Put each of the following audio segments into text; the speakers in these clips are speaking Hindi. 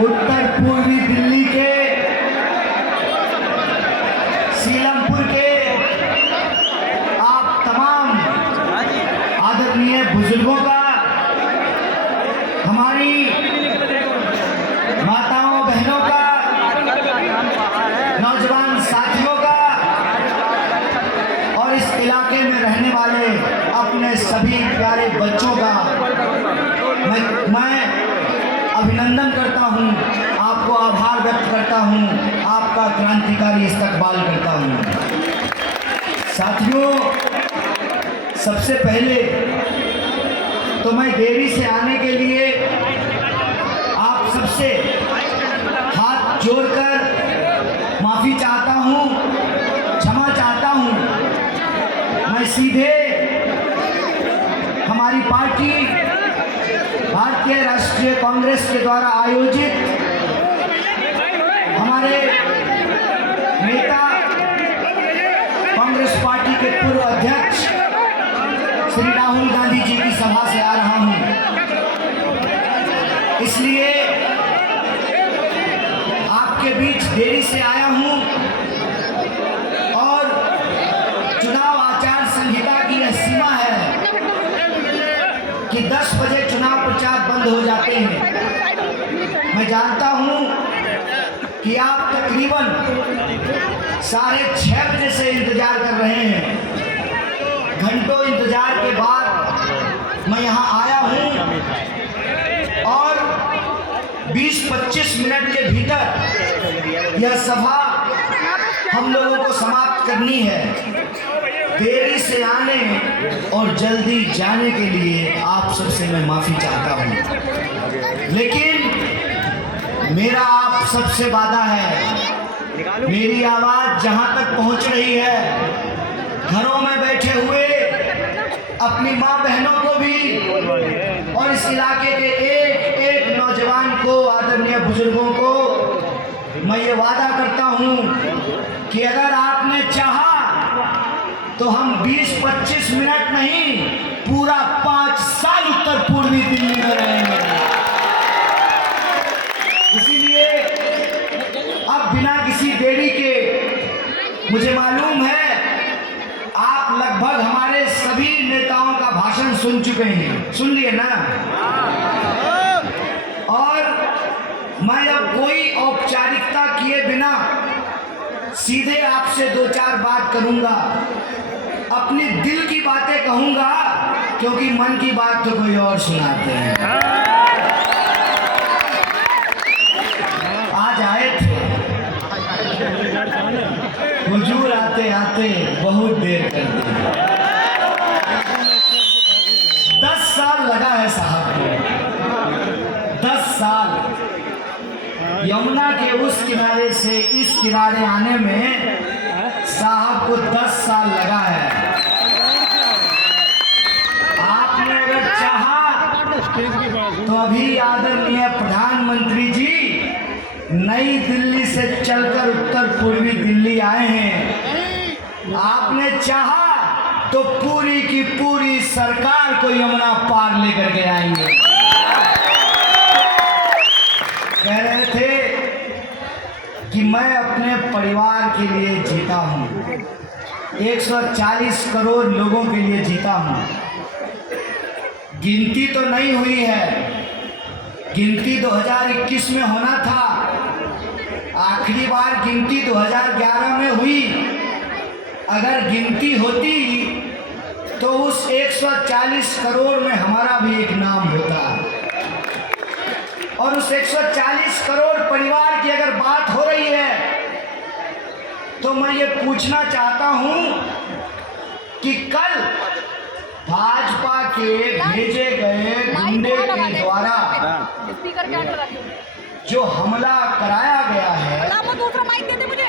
उत्तर पूर्वी दिल्ली के सीलमपुर के आप तमाम आदरणीय बुजुर्गों का, हमारी माताओं बहनों का, नौजवान साथियों का और इस इलाके में रहने वाले अपने सभी प्यारे बच्चों का मैं अभिनंदन करता हूं, आपको आभार व्यक्त करता हूं, आपका क्रांतिकारी इस्तकबाल करता हूं। साथियों, सबसे पहले तो मैं देरी से आने के लिए आप सबसे हाथ जोड़कर माफ़ी चाहता हूं, क्षमा चाहता हूं। मैं सीधे हमारी पार्टी भारतीय राष्ट्रीय कांग्रेस के द्वारा आयोजित हमारे नेता कांग्रेस पार्टी के पूर्व अध्यक्ष श्री राहुल गांधी जी की सभा से आ रहा हूं। इसलिए आपके बीच देरी से आया हूं और चुनाव आचार संहिता की यह सीमा है कि 10 बजे चुनाव प्रचार बंद हो जाते हैं। मैं जानता हूं कि आप तकरीबन 6:30 बजे से इंतजार कर रहे हैं। घंटों इंतजार के बाद मैं यहां आया हूं और 20-25 मिनट के भीतर यह सभा हम लोगों को समाप्त करनी है। देरी से आने और जल्दी जाने के लिए आप सबसे मैं माफ़ी चाहता हूं, लेकिन मेरा आप सबसे वादा है, मेरी आवाज़ जहां तक पहुंच रही है, घरों में बैठे हुए अपनी माँ बहनों को भी और इस इलाके के एक एक नौजवान को, आदरणीय बुजुर्गों को मैं ये वादा करता हूं कि अगर आपने चाहा तो हम 20-25 मिनट नहीं, पूरा 5 साल उत्तर पूर्वी दिल्ली में रहेंगे। इसीलिए अब बिना किसी देरी के, मुझे मालूम है आप लगभग हमारे सभी नेताओं का भाषण सुन चुके हैं, सुन लिए ना, और मैं अब कोई औपचारिकता किए बिना सीधे आपसे 2-4 बात करूंगा, अपनी दिल की बातें कहूंगा, क्योंकि मन की बात तो कोई और सुनाते हैं। आज आए थे, हुजूर आते आते बहुत देर कर दी। 10 साल लगा है साहब को, 10 साल यमुना के उस किनारे से इस किनारे आने में साहब को 10 साल लगा है। आपने अगर चाहा तो अभी आदरणीय प्रधानमंत्री जी नई दिल्ली से चलकर उत्तर पूर्वी दिल्ली आए हैं। आपने चाहा तो पूरी की पूरी सरकार को यमुना पार लेकर के आएंगे। कह रहे थे कि मैं अपने परिवार के लिए जीता हूं, 140 करोड़ लोगों के लिए जीता हूं। गिनती तो नहीं हुई है, गिनती 2021 में होना था, आखिरी बार गिनती 2011 में हुई। अगर गिनती होती तो उस 140 करोड़ में हमारा भी एक नाम होता, और उस 140 करोड़ परिवार की अगर बात हो रही है तो मैं ये पूछना चाहता हूं कि कल भाजपा के भेजे गए गुंडे के द्वारा जो हमला कराया गया है,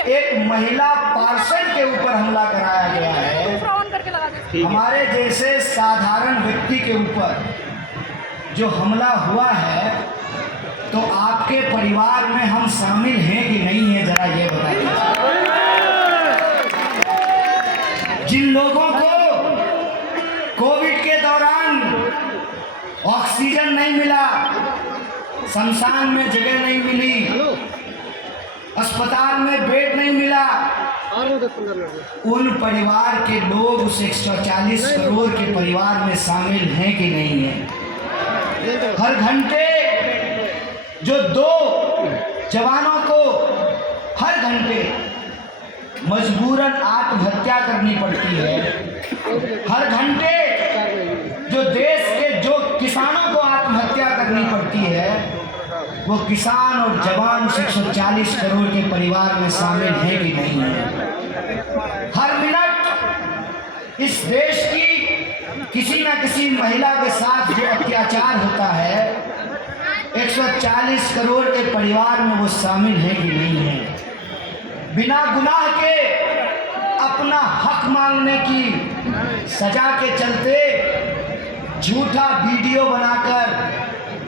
एक महिला पार्षद के ऊपर हमला कराया गया है, हमारे जैसे साधारण व्यक्ति के ऊपर जो हमला हुआ है, तो आपके परिवार में हम शामिल हैं कि नहीं है, जरा ये बताइए। जिन लोगों को कोविड के दौरान ऑक्सीजन नहीं मिला, शमशान में जगह नहीं मिली, अस्पताल में बेड नहीं मिला, उन परिवार के लोग उस 140 करोड़ के परिवार में शामिल हैं कि नहीं है? हर घंटे जो 2 जवानों को हर घंटे मजबूरन आत्महत्या करनी पड़ती है, हर घंटे जो देश के जो किसानों को आत्महत्या करनी पड़ती है, वो किसान और जवान 140 करोड़ के परिवार में शामिल है कि नहीं है? हर मिनट इस देश की किसी न किसी महिला के साथ जो अत्याचार होता है, 140 करोड़ के परिवार में वो शामिल है कि नहीं है? बिना गुनाह के अपना हक मांगने की सजा के चलते झूठा वीडियो बनाकर,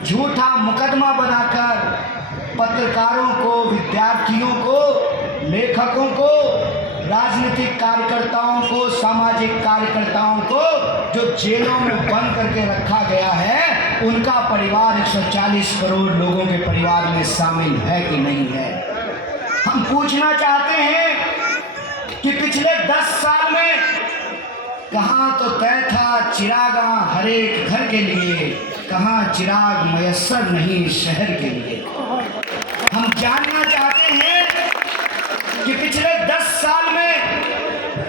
झूठा मुकदमा बनाकर पत्रकारों को, विद्यार्थियों को, लेखकों को, राजनीतिक कार्यकर्ताओं को, सामाजिक कार्यकर्ताओं को जो जेलों में बंद करके रखा गया है, उनका परिवार 140 करोड़ लोगों के परिवार में शामिल है कि नहीं है? हम पूछना चाहते हैं कि पिछले 10 साल में कहाँ तो तय था चिरागा हर एक घर के लिए, कहाँ चिराग मयस्सर नहीं शहर के लिए। हम जानना चाहते हैं कि पिछले 10 साल में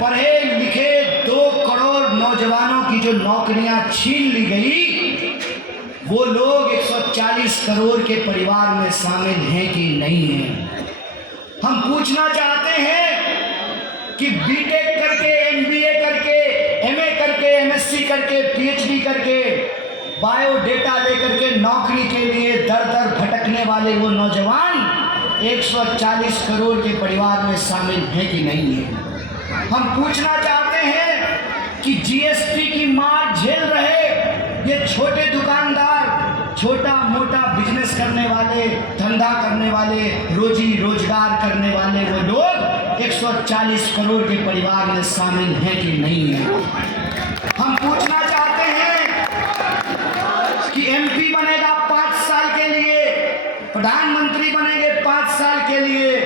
पढ़े लिखे 2 करोड़ नौजवानों की जो नौकरियां छीन ली गई, वो लोग 140 करोड़ के परिवार में शामिल हैं कि नहीं हैं? हम पूछना चाहते हैं कि बीटेक करके, एमबीए करके, एमए करके, एमएससी करके, पीएचडी करके, बायोडेटा लेकर के नौकरी के लिए दर दर भटकने वाले वो नौजवान 140 करोड़ के परिवार में शामिल हैं कि नहीं है? हम पूछना चाहते हैं कि जीएसटी की मार झेल रहे ये छोटे दुकानदार, छोटा मोटा बिजनेस करने वाले, धंधा करने वाले, रोजी रोजगार करने वाले वो लोग 140 करोड़ के परिवार में शामिल हैं कि नहीं है? हम पूछना चाहते हैं कि एमपी बनेगा 5 साल के लिए, प्रधानमंत्री बनेंगे 5 साल के लिए,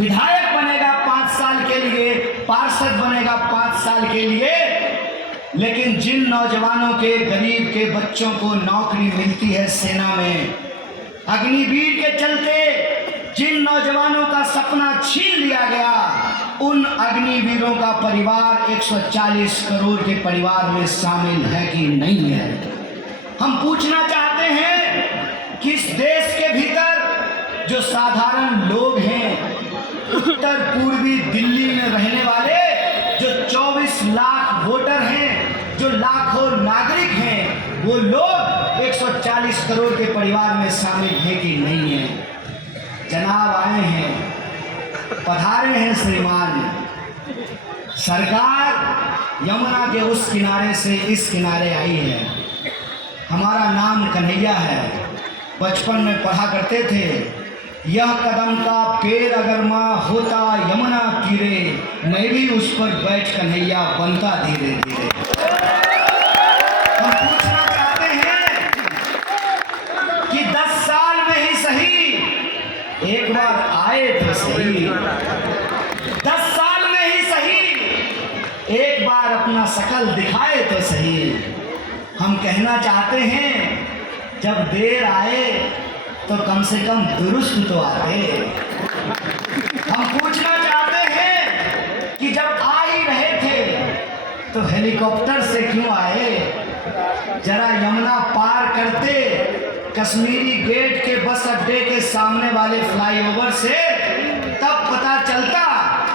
विधायक बनेगा 5 साल के लिए, पार्षद बनेगा 5 साल के लिए, लेकिन जिन नौजवानों के, गरीब के बच्चों को नौकरी मिलती है सेना में, अग्निवीर के चलते जिन नौजवानों का सपना छीन लिया गया, उन अग्निवीरों का परिवार 140 करोड़ के परिवार में शामिल है कि नहीं है? हम पूछना चाहते हैं कि इस देश के भीतर जो साधारण लोग हैं, उत्तर पूर्वी दिल्ली में रहने वाले जो 24 लाख वोटर हैं, जो लाखों नागरिक हैं, वो लोग 140 करोड़ के परिवार में शामिल हैं कि नहीं है? जनाब आए हैं, पधारे हैं श्रीमान। सरकार यमुना के उस किनारे से इस किनारे आई है। हमारा नाम कन्हैया है। बचपन में पढ़ा करते थे, यह कदम का पेड़ अगर माँ होता यमुना तीरे, मैं भी उस पर बैठ कन्हैया बनता धीरे धीरे। हम पूछना चाहते हैं कि 10 साल में ही सही एक बार आए तो सही, 10 साल में ही सही एक बार अपना शकल दिखाए तो सही। हम कहना चाहते हैं जब देर आए तो कम से कम दुरुस्त तो आते। हम पूछना चाहते हैं कि जब आ ही रहे थे तो हेलीकॉप्टर से क्यों आए? जरा यमुना पार करते कश्मीरी गेट के बस अड्डे के सामने वाले फ्लाईओवर से, तब पता चलता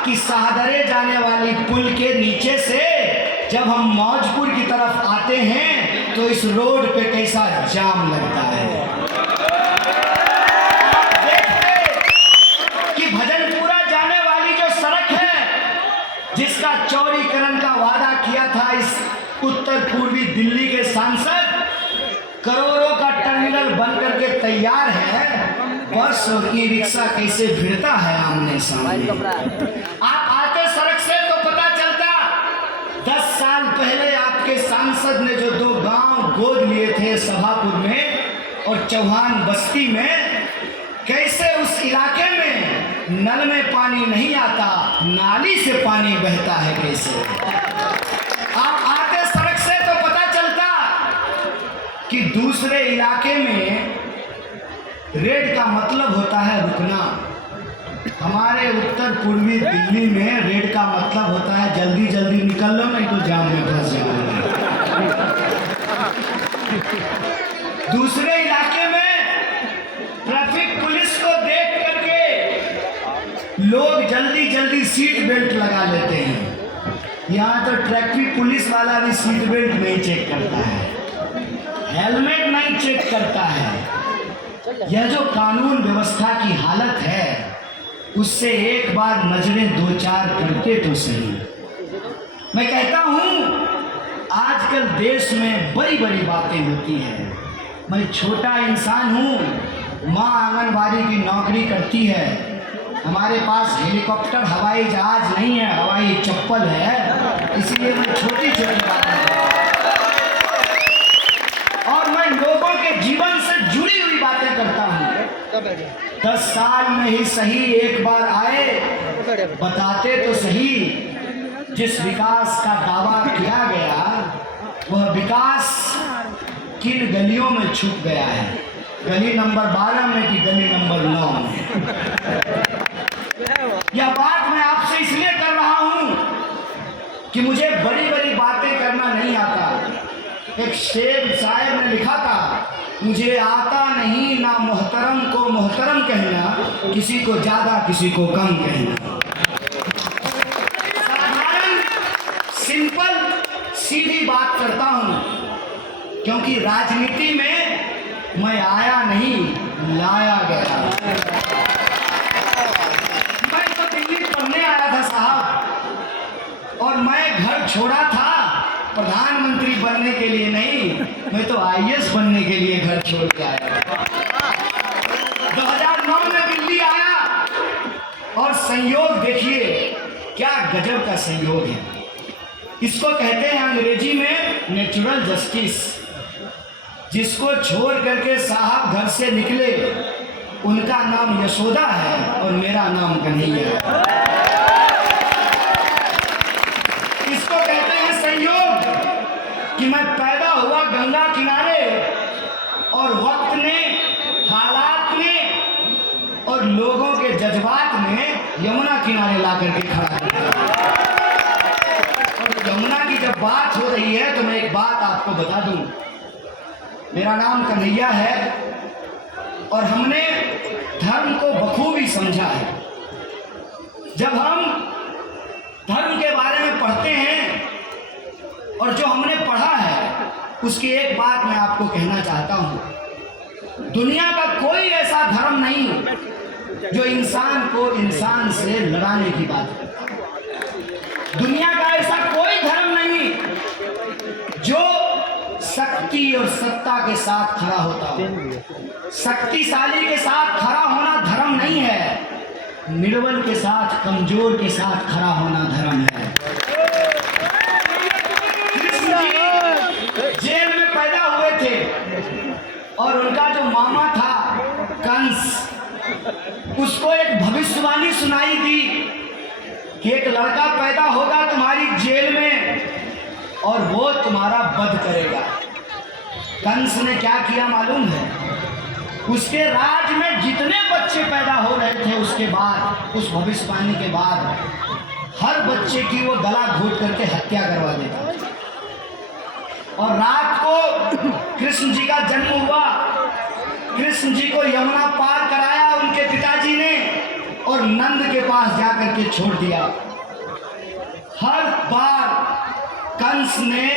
कि शाहदरे जाने वाली पुल के नीचे से जब हम मौजपुर की तरफ आते हैं तो इस रोड पे कैसा जाम लगता है। आप देखते कि भजनपुरा जाने वाली जो सड़क है, जिसका चौड़ीकरण का वादा किया था इस उत्तर पूर्वी दिल्ली के सांसद, करोड़ों का टर्मिनल बन करके तैयार है, बस और ई रिक्शा कैसे भिड़ता है आमने सामने। आप आते सड़क से तो पता चलता 10 साल पहले आपके सांसद ने जो 2 गांव गोद लिए थे सभापुर में और चौहान बस्ती में, कैसे उस इलाके में नल में पानी नहीं आता, नाली से पानी बहता है कैसे। आप आते सड़क से तो पता चलता कि दूसरे इलाके में रेड का मतलब होता है रुकना। हमारे उत्तर पूर्वी दिल्ली में रेड का मतलब होता है जल्दी जल्दी निकल लो नहीं तो जाम में फंस जाओगे। दूसरे इलाके में ट्रैफिक पुलिस को देख करके लोग जल्दी जल्दी सीट बेल्ट लगा लेते हैं। यहाँ तो ट्रैफिक पुलिस वाला भी सीट बेल्ट नहीं चेक करता है, हेलमेट नहीं चेक करता है। यह जो कानून व्यवस्था की हालत है उससे एक बार नजरें दो चार करते तो सही। मैं कहता हूँ आजकल देश में बड़ी बड़ी बातें होती हैं। मैं छोटा इंसान हूँ, माँ आंगनबाड़ी की नौकरी करती है, हमारे पास हेलीकॉप्टर हवाई जहाज नहीं है, हवाई चप्पल है, इसलिए मैं छोटी छोटी बातें और मैं लोगों के जीवन से जुड़ी हुई बातें करता हूँ। 10 साल में ही सही एक बार आए बताते तो सही, जिस विकास का दावा किया गया वह विकास किन गलियों में छुप गया है, गली नंबर 12 में कि गली नंबर 9 में। यह बात मैं आपसे इसलिए कर रहा हूं कि मुझे बड़ी बड़ी बातें करना नहीं आता। एक शेर शायर ने लिखा था, मुझे आता नहीं ना मोहतरम को मोहतरम कहना, किसी को ज्यादा किसी को कम कहना। साधारण सिंपल सीधी बात करता हूं क्योंकि राजनीति में मैं आया नहीं लाया गया। मैं तो दिल्ली पढ़ने आया था साहब, और मैं घर छोड़ा था प्रधानमंत्री बनने के लिए नहीं, मैं तो आईएएस बनने के लिए घर छोड़ के आया। 2009 में दिल्ली आया और संयोग देखिए क्या गजब का संयोग है। इसको कहते हैं अंग्रेजी में नेचुरल जस्टिस। जिसको छोड़ करके साहब घर से निकले उनका नाम यशोदा है और मेरा नाम कन्हैया है। इसको कहते हैं संयोग कि मैं पैदा हुआ गंगा किनारे और वक्त ने, हालात ने और लोगों के जज्बात ने यमुना किनारे ला करके खड़ा किया। और यमुना की जब बात हो रही है तो मैं एक बात आपको बता दूं, मेरा नाम कन्हैया है और हमने धर्म को बखूबी समझा है। जब हम धर्म के बारे में पढ़ते हैं और जो हमने पढ़ा है उसकी एक बात मैं आपको कहना चाहता हूँ, दुनिया का कोई ऐसा धर्म नहीं जो इंसान को इंसान से लड़ाने की बात करता। दुनिया का ऐसा कोई धर्म नहीं जो शक्ति और सत्ता के साथ खड़ा होता हो। शक्तिशाली के साथ खड़ा होना धर्म नहीं है, निर्बल के साथ, कमजोर के साथ खड़ा होना धर्म है। कृष्ण जी जेल में पैदा हुए थे और उनका जो मामा था कंस, उसको एक भविष्यवाणी सुनाई थी कि एक लड़का पैदा होगा तुम्हारी जेल में और वो तुम्हारा वध करेगा। कंस ने क्या किया मालूम है? उसके राज में जितने बच्चे पैदा हो रहे थे उसके बाद, उस भविष्यवाणी के बाद, हर बच्चे की वो गला घोट करके हत्या करवा देता। और रात को कृष्ण जी का जन्म हुआ। कृष्ण जी को यमुना पार कराया उनके पिताजी ने और नंद के पास जाकर के छोड़ दिया। हर बार कंस ने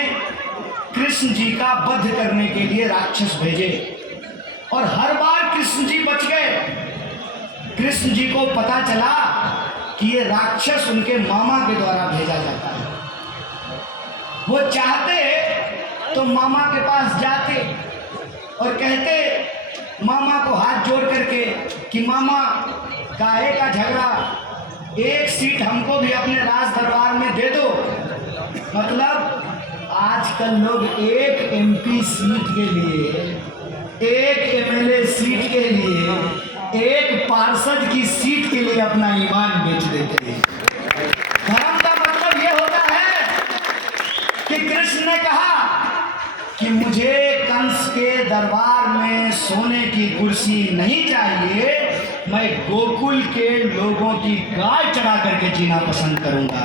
कृष्ण जी का वध करने के लिए राक्षस भेजे और हर बार कृष्ण जी बच गए। कृष्ण जी को पता चला कि ये राक्षस उनके मामा के द्वारा भेजा जाता है। वो चाहते तो मामा के पास जाते और कहते मामा को हाथ जोड़ करके कि मामा काहे का झगड़ा, एक सीट हमको भी अपने राज दरबार में दे दो। मतलब आजकल लोग एक एमपी सीट के लिए, एक एमएलए सीट के लिए, एक पार्षद की सीट के लिए लिए अपना ईमान बेच देते हैं। धर्म का मतलब ये होता है कि कृष्ण ने कहा कि मुझे कंस के दरबार में सोने की कुर्सी नहीं चाहिए, मैं गोकुल के लोगों की गाय चढ़ा करके जीना पसंद करूंगा।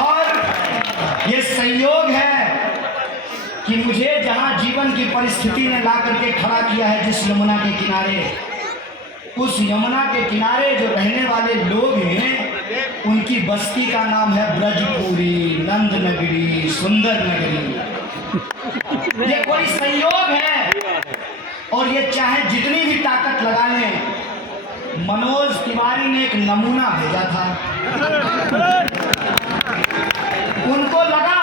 और ये संयोग है कि मुझे जहां जीवन की परिस्थिति ने ला करके खड़ा किया है, जिस यमुना के किनारे, उस यमुना के किनारे जो रहने वाले लोग हैं उनकी बस्ती का नाम है ब्रजपुरी, नंद नगरी, सुंदर नगरी। ये कोई संयोग है और ये चाहे जितनी भी ताकत लगा लें। मनोज तिवारी ने एक नमूना भेजा था, उनको लगा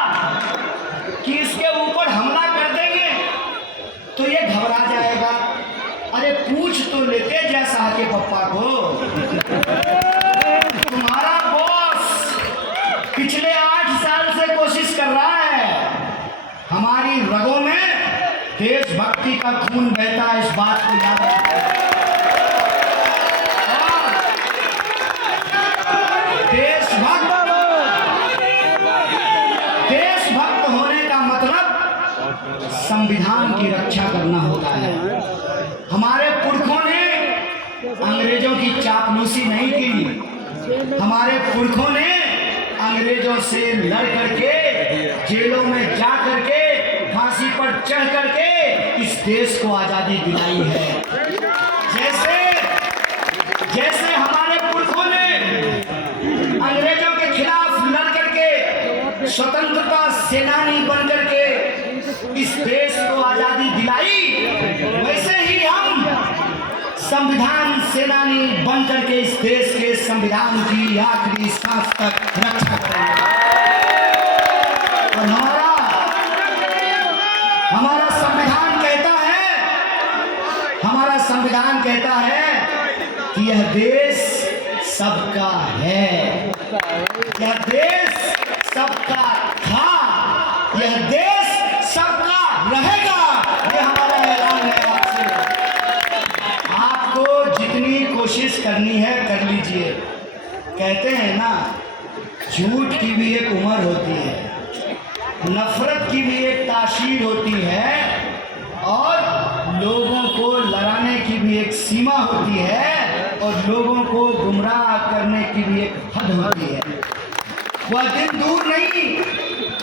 कि इसके ऊपर हमला कर देंगे तो ये घबरा जाएगा। अरे पूछ तो लेते जैसा के पप्पा को, तुम्हारा बॉस पिछले 8 साल से कोशिश कर रहा है। हमारी रगों में देशभक्ति का खून बहता है, इस बात को याद रखो। देशभक्त होने का मतलब संविधान की रक्षा करना होता है। हमारे पुरखों ने अंग्रेजों की चापलूसी नहीं की। हमारे पुरखों ने अंग्रेजों से लड़ करके, जेलों में जा करके, फांसी पर चढ़ करके इस देश को आजादी दिलाई है। जैसे हमारे पुरखों ने अंग्रेजों के खिलाफ लड़ करके स्वतंत्रता सेनानी बन करके इस देश को आजादी दिलाई, वैसे ही हम संविधान सेनानी बन करके इस देश के संविधान की आखिरी सांस तक रक्षा करेंगे। और हमारा संविधान कहता है कि यह देश सबका है, यह देश सबका था, यह देश सबका रहेगा। ये हमारा ऐलान है आपसे। आपको जितनी कोशिश करनी है कर लीजिए। कहते हैं ना, झूठ की भी एक उम्र होती है, नफरत की भी एक तासीर होती है, और लोगों को लड़ाने की भी एक सीमा होती है, और लोगों को गुमराह करने की भी एक हद होती है। वह दिन दूर नहीं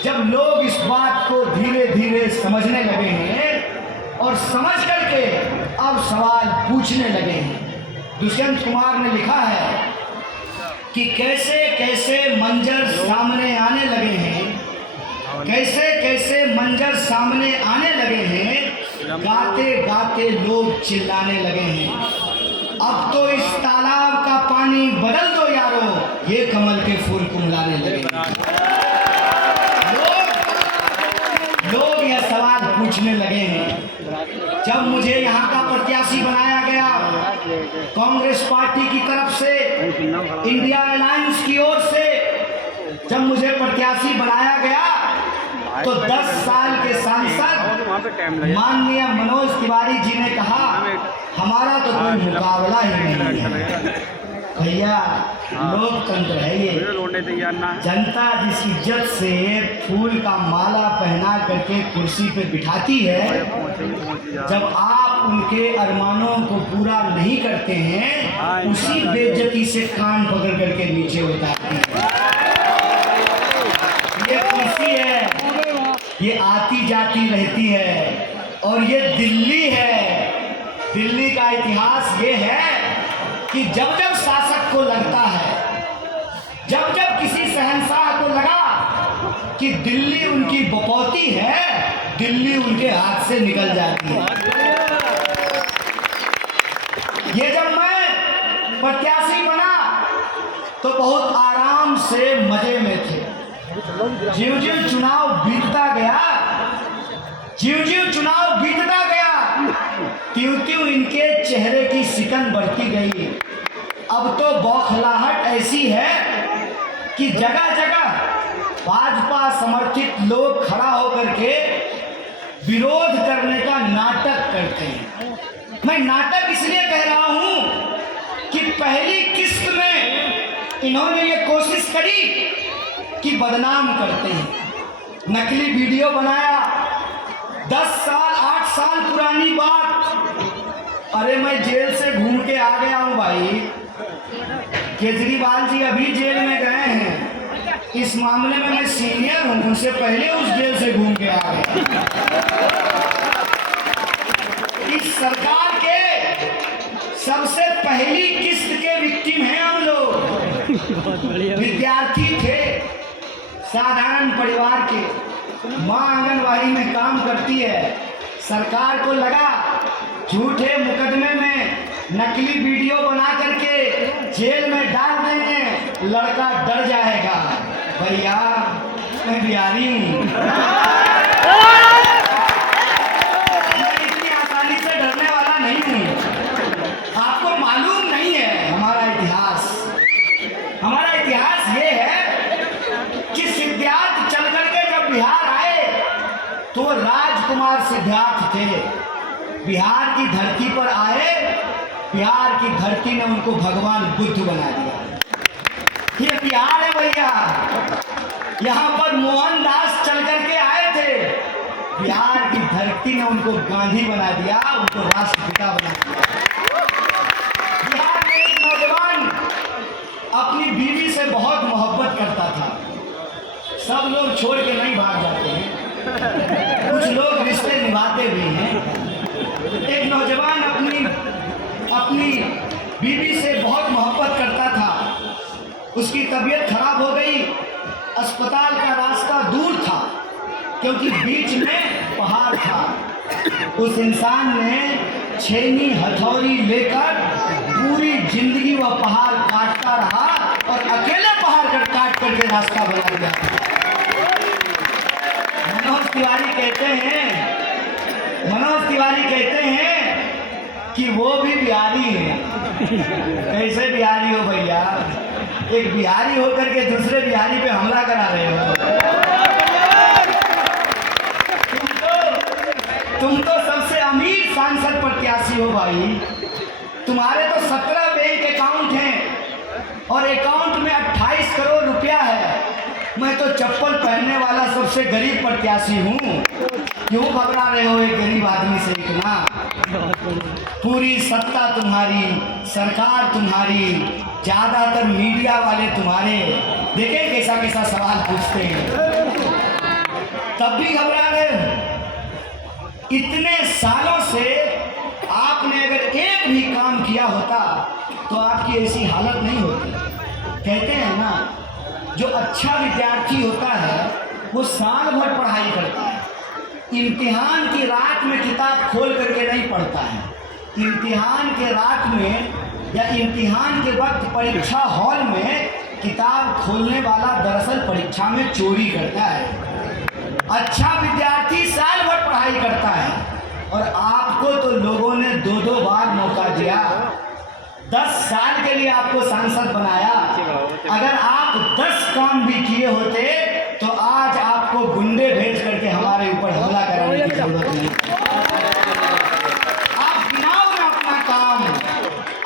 जब लोग इस बात को धीरे धीरे समझने लगे हैं और समझ करके अब सवाल पूछने लगे हैं। दुष्यंत कुमार ने लिखा है कि कैसे कैसे मंजर सामने आने लगे हैं, कैसे कैसे मंजर सामने आने लगे हैं, गाते गाते लोग चिल्लाने लगे हैं। अब तो इस तालाब का पानी बदल दो यारो, ये कमल के फूल कुमलाने लगे। लोग यह सवाल पूछने लगे हैं। जब मुझे यहाँ का प्रत्याशी बनाया गया कांग्रेस पार्टी की तरफ से, इंडिया अलायंस की ओर से, जब मुझे प्रत्याशी बनाया गया तो 10 साल के सांसद माननीय मनोज तिवारी जी ने कहा हमारा तो कोई मुकाबला ही नहीं है। भैया लोकतंत्र है ये, जनता जिस इज्जत से फूल का माला पहना करके कुर्सी पे बिठाती है, जब आप उनके अरमानों को पूरा नहीं करते हैं, उसी बेइज्जती से कान पकड़ करके नीचे उतारती है। ये कुर्सी है, ये आती जाती रहती है, और ये दिल्ली है। दिल्ली का इतिहास ये है कि जब जब शासक को लगता है, जब जब किसी शहंशाह को लगा कि दिल्ली उनकी बपौती है, दिल्ली उनके हाथ से निकल जाती है। ये जब मैं प्रत्याशी बना तो बहुत आराम से मजे में थे। ज्यों-ज्यों चुनाव बीतता गया, ज्यों-ज्यों चुनाव बीतता गया, त्यों-त्यों इनके चेहरे की सिकन बढ़ती गई। अब तो बौखलाहट ऐसी है कि जगह जगह भाजपा समर्थित लोग खड़ा होकर के विरोध करने का नाटक करते हैं। मैं नाटक इसलिए कह रहा हूं कि पहले इन्होंने ये कोशिश करी कि बदनाम करते हैं, नकली वीडियो बनाया, 10 साल 8 साल पुरानी बात। अरे मैं जेल से घूम के आ गया हूँ भाई, केजरीवाल जी अभी जेल में गए हैं, इस मामले में मैं सीनियर हूँ, उनसे पहले उस जेल से घूम के आ गया। इस सरकार के सबसे पहली किस्त के विक्टिम हैं हम लोग। विद्यार्थी थे, साधारण परिवार के, माँ आंगनवाड़ी में काम करती है, सरकार को लगा झूठे मुकदमे में नकली वीडियो बना करके जेल में डाल देंगे, लड़का डर जाएगा। भैया मैं बिहारी हूँ, मैं इतनी आसानी से डरने वाला नहीं हूँ। आपको मालूम नहीं है हमारा इतिहास। हमारा इतिहास ये है कि सिद्धार्थ चल करके जब बिहार आए तो राजकुमार सिद्धार्थ थे। बिहार की धरती पर आए, बिहार की धरती ने उनको भगवान बुद्ध बना दिया। ये बिहार है भैया, यहाँ पर मोहनदास चल करके आए थे, बिहार की धरती ने उनको गांधी बना दिया, उनको राष्ट्रपिता बना दिया। बिहार में एक नौजवान अपनी बीवी से बहुत मोहब्बत करता था। सब लोग छोड़ के नहीं भाग जाते हैं, कुछ लोग रिश्ते निभाते भी हैं। एक नौजवान अपनी बीवी से बहुत मोहब्बत करता था, उसकी तबीयत खराब हो गई, अस्पताल का रास्ता दूर था क्योंकि बीच में पहाड़ था। उस इंसान ने छेनी हथौड़ी लेकर पूरी जिंदगी वह पहाड़ काटता रहा और अकेले पहाड़ काट करके रास्ता बना दिया। मनोज तिवारी कहते हैं कि वो भी बिहारी है। कैसे बिहारी हो भैया? एक बिहारी होकर के दूसरे बिहारी पे हमला करा रहे हो। तुम तो सबसे अमीर सांसद प्रत्याशी हो भाई। तुम्हारे तो 17 बैंक अकाउंट हैं और अकाउंट में 28 करोड़ रुपया है। मैं तो चप्पल पहनने वाला सबसे गरीब प्रत्याशी हूँ। क्यों घबरा रहे हो एक गरीब आदमी से इतना? पूरी सत्ता तुम्हारी, सरकार तुम्हारी, ज्यादातर मीडिया वाले तुम्हारे। देखें कैसा कैसा सवाल पूछते हैं, तब भी घबरा रहे। इतने सालों से आपने अगर एक भी काम किया होता तो आपकी ऐसी हालत नहीं होती। कहते हैं ना, जो अच्छा विद्यार्थी होता है वो साल भर पढ़ाई करता है, इम्तिहान की रात में किताब खोल करके नहीं पढ़ता है। इम्तिहान के रात में या इम्तिहान के वक्त परीक्षा हॉल में किताब खोलने वाला दरअसल परीक्षा में चोरी करता है। अच्छा विद्यार्थी साल भर पढ़ाई करता है और आपको तो लोगों ने 2-2 बार मौका दिया। 10 साल के लिए आपको सांसद बनाया। अगर आप 10 काम भी किए होते तो आज आपको गुंडे भेज करके हमारे ऊपर हमला कराने की जरूरत नहीं। आप गिनाओ ना अपना काम,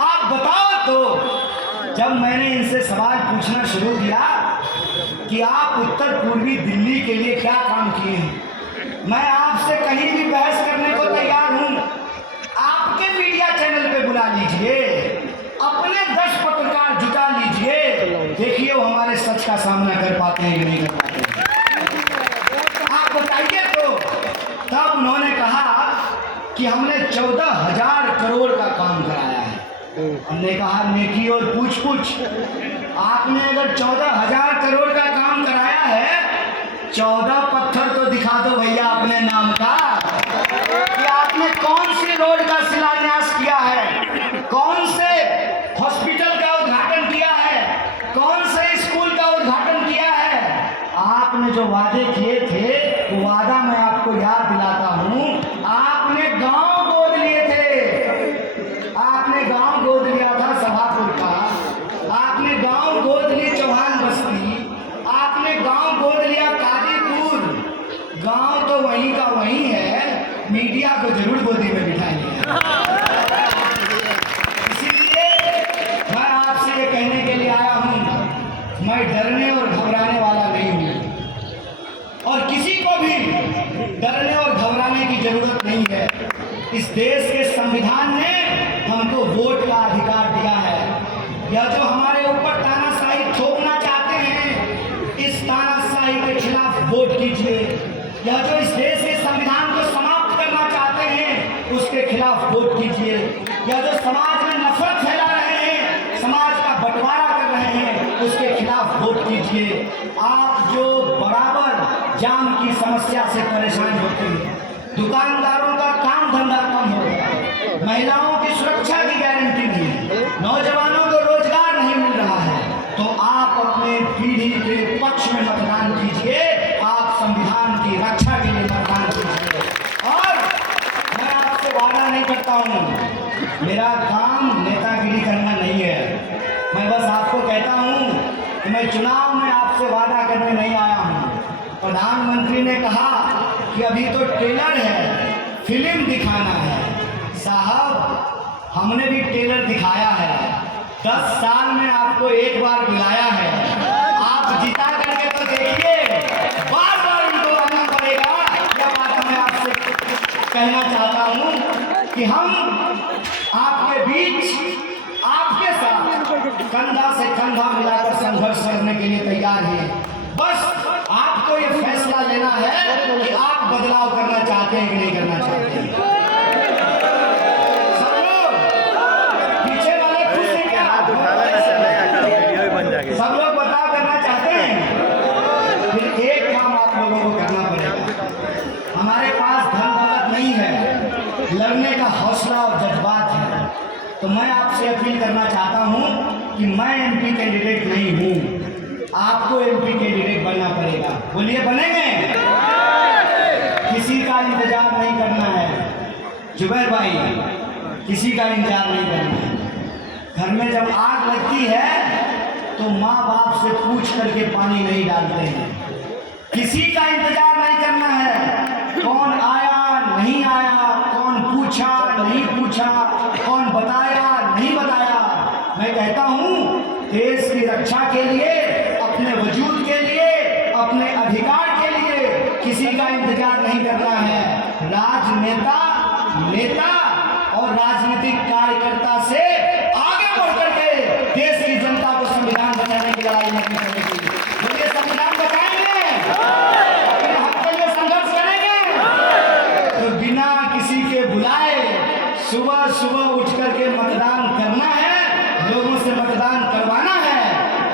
आप बताओ। तो जब मैंने इनसे सवाल पूछना शुरू किया कि आप उत्तर पूर्वी दिल्ली के लिए क्या काम किए हैं, मैं आपसे कहीं भी बहस करने को तैयार हूं। आपके मीडिया चैनल पे बुला लीजिए, अपने 10 पत्रकार जुटा लीजिए, देखिए वो हमारे सच का सामना कर पाते हैं कि नहीं कर पाते। आप बताइए। तो तब उन्होंने कहा कि हमने 14,000 करोड़ का काम कराया है। हमने कहा नेकी और पूछ आपने अगर 14,000 करोड़ का काम कराया है, 14 पत्थर तो दिखा दो भैया अपने नाम का कि आपने कौन सी रोड का शिलान्यास किया है, कौन से हॉस्पिटल का उद्घाटन किया है, कौन से स्कूल का उद्घाटन किया है। आपने जो वादे किए थे वो वादा मैं आपको याद दिलाता हूँ। आपने गांव गोद लिए थे, आपने गांव गोद लिया था सभापुर का, आपने गांव गोद ली चौहान बस्ती, आपने गांव गोद लिया कादीपुर। गांव तो वहीं का वहीं है, मीडिया को जरूर गोदी में बिठा लिया। इसीलिए मैं आपसे ये कहने के लिए आया हूँ मैं डरने और घबराने वाला नहीं हूँ, और किसी को भी डरने और घबराने की जरूरत नहीं है। इस देश के संविधान ने हमको वोट का अधिकार दिया है। यह जो हमारे ऊपर तानाशाही थोपना चाहते हैं, इस तानाशाही के खिलाफ वोट कीजिए। यह जो इस देश के संविधान को समाप्त करना चाहते हैं, उसके खिलाफ वोट कीजिए। यह जो समाज में नफरत फैला रहे हैं, समाज का बंटवारा कर रहे हैं, उसके खिलाफ वोट कीजिए। आप जो बराबर जाम की समस्या से परेशान होते हैं, दुकानदारों का काम धंधा कम हो गया, महिलाओं की सुरक्षा की गारंटी नहीं है, नौजवानों को रोजगार नहीं मिल रहा है, तो आप अपने पीढ़ी के पक्ष में मतदान कीजिए। आप संविधान की रक्षा के लिए मतदान कीजिए। और मैं आपसे वादा नहीं करता हूँ, मेरा काम नेतागिरी करना नहीं है। मैं बस आपको कहता हूँ कि मैं चुनाव में आपसे वादा करने नहीं आया हूँ। प्रधानमंत्री ने कहा कि अभी तो ट्रेलर है, फिल्म दिखाना है। साहब, हमने भी ट्रेलर दिखाया है। 10 साल में आपको एक बार बुलाया है, आप जिता करके तो देखिए, बार बार उनको आना पड़ेगा। यह बात मैं आपसे कहना चाहता हूँ कि हम आपके बीच, आपके साथ कंधा से कंधा मिलाकर संघर्ष करने के लिए तैयार हैं। बस आपको ये फैसला लेना है कि आप बदलाव करना चाहते हैं कि नहीं करना चाहते हैं। सब लोग पीछे वाले खुश हैं क्या? सब लोग बदलाव करना चाहते हैं? फिर एक काम आप लोगों को करना पड़ेगा। हमारे पास धन दौलत नहीं है, लड़ने का हौसला और जज्बात है। तो मैं आपसे अपील करना चाहता हूँ कि मैं एमपी कैंडिडेट नहीं हूँ, आपको एमपी कैंडिडेट बनना पड़ेगा। बोलिए, बनेंगे? किसी का इंतजार नहीं करना है जुबैर भाई, किसी का इंतजार नहीं करना है। घर में जब आग लगती है तो माँ बाप से पूछ करके पानी नहीं डालते हैं। किसी का इंतजार नहीं करना है, कौन आया नहीं आया, कौन पूछा नहीं पूछा, कौन बताया नहीं बताया। मैं कहता हूँ, देश की रक्षा के लिए, अपने वजूद के लिए, अपने अधिकार के लिए किसी का इंतजार नहीं करना है। राजनेता, नेता और राजनीतिक कार्यकर्ता से आगे बढ़ करके देश की जनता को संविधान बचाने की लड़ाई लड़नी पड़ेगी। बोलिए, संविधान बचाएंगे, अपने हक के लिए संघर्ष करेंगे। तो बिना किसी के बुलाए सुबह सुबह उठ करके मतदान करना है, लोगों से मतदान करवाना है।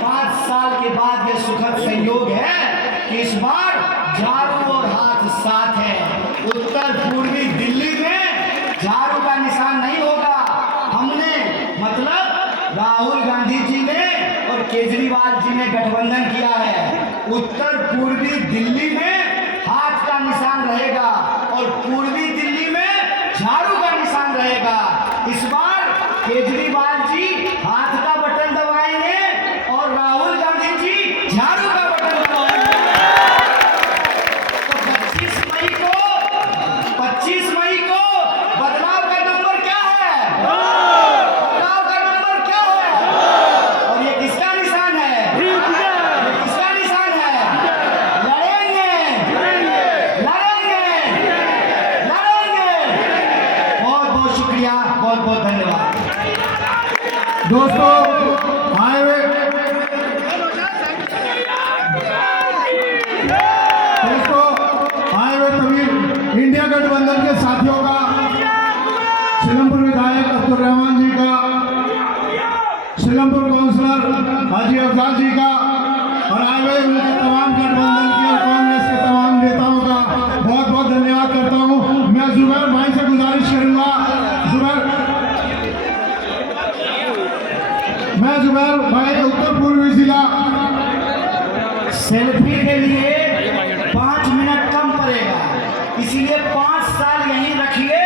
5 साल के बाद ये सुखद संयोग है कि इस बार झाड़ू और हाथ साथ है। उत्तर पूर्वी दिल्ली में झाड़ू का निशान नहीं होगा। हमने, मतलब राहुल गांधी जी ने और केजरीवाल जी ने गठबंधन किया है। उत्तर पूर्वी दिल्ली में हाथ का निशान रहेगा और पूर्वी दिल्ली में झाड़ू का निशान रहेगा। इस बार केजरीवाल जी हाथ का बटन दबाएंगे और राहुल गांधी जी झाड़ू का बटन दबाएंगे। तो 25 मई को बदलाव का नंबर क्या है? बदलाव का नंबर क्या है? और ये किसका निशान है? ये किसका निशान है? लड़ेंगे, लड़ेंगे, लड़ेंगे। बहुत बहुत शुक्रिया, बहुत बहुत धन्यवाद। दोस्तों, हाईवे तमीर इंडिया गठबंधन के साथियों का, सिलमपुर विधायक अब्दुल रहमान जी का, सिलमपुर काउंसलर हाजी अफजाल जी का और हाईवे उनके तमाम गठबंधन के और कांग्रेस के तमाम नेताओं का बहुत बहुत धन्यवाद करता हूँ। मैं जुबैर भाई से गुजारिश करूँगा, मैं जुबैर भाई उत्तर पूर्वी जिला सेल्फी के लिए 5 मिनट कम पड़ेगा, इसीलिए 5 साल यहीं रखिए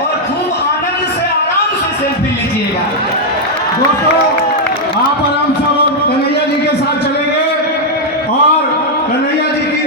और खूब आनंद से आराम से सेल्फी लीजिएगा। दोस्तों, आप आराम से कन्हैया जी के साथ चलेंगे और कन्हैया जी की